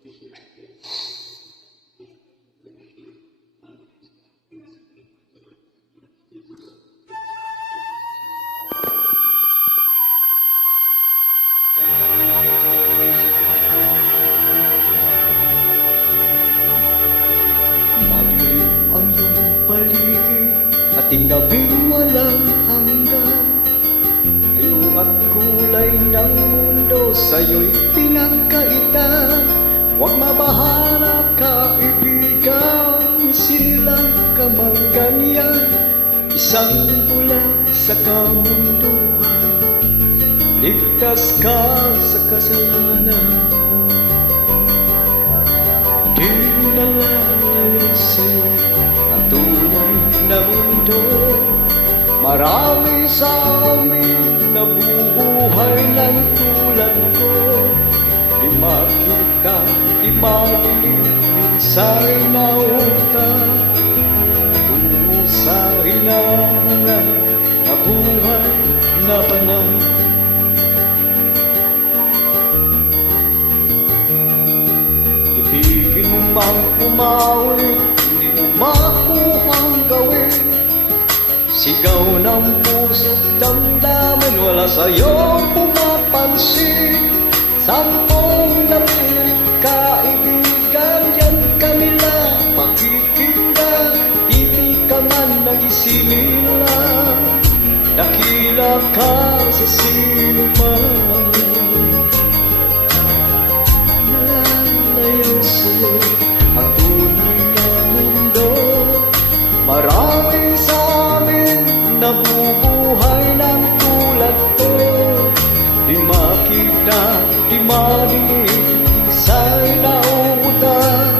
Ang iyong paligid, ating gabing walang hanggan. Ayaw at kulay ng mundo sa'yo'y pinagkaita. Huwag mabahanap kaibigan, sinilang ka mang ganyan. Isang bulag sa kamunduhan, ligtas ka sa kasalanan. Di nalalayo sa'yo ang tunay na mundo. Marami sa amin nabubuhay ng tulad ko. Di makita, di madilim, minsa'y nautang tungo sa hinangan na buhay na banal. Ibigin mo mang umawit, hindi mo makuhang gawin. Sigaw ng puso't damdamin, wala sa'yo pumapansin. Sampung napilit kaibigan, yan kanila pakikinggan. Titi ka man nag-isinila, dakila ka sa sino man. Nalalayo sa'yo ang tunay na mundo. Marami sa amin nabubuhay ng tulad ko. Di makita, di marinig, sa'y nauutang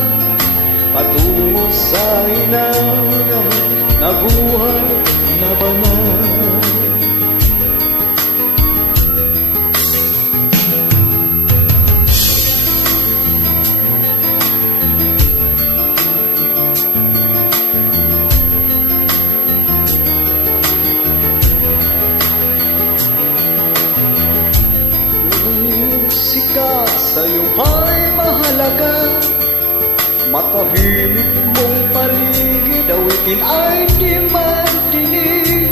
patungo sa hinangan na buhay na banal. Musika sa'yo ay mahalaga, matahimik mong paligid, awitin ay di mandinig.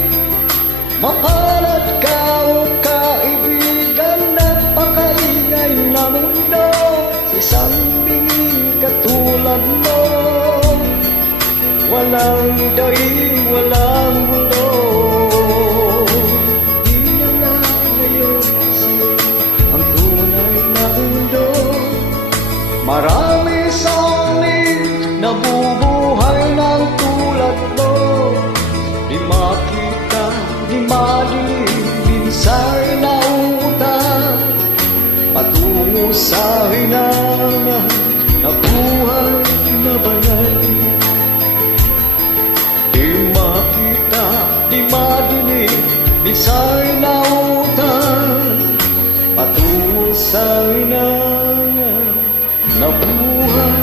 Mapalad ka o kaibigan, napakaingay na mundo. Sa isang bingin katulad mo, walang daing, walang mundo. Marami sa amin nabubuhay ng tulad mo. Di makita, di madilim, minsa'y nauutang patungo sa hinangan na buhay na banal. Di makita, di madilim, minsa'y nauutang patungo sa hinangan na buhay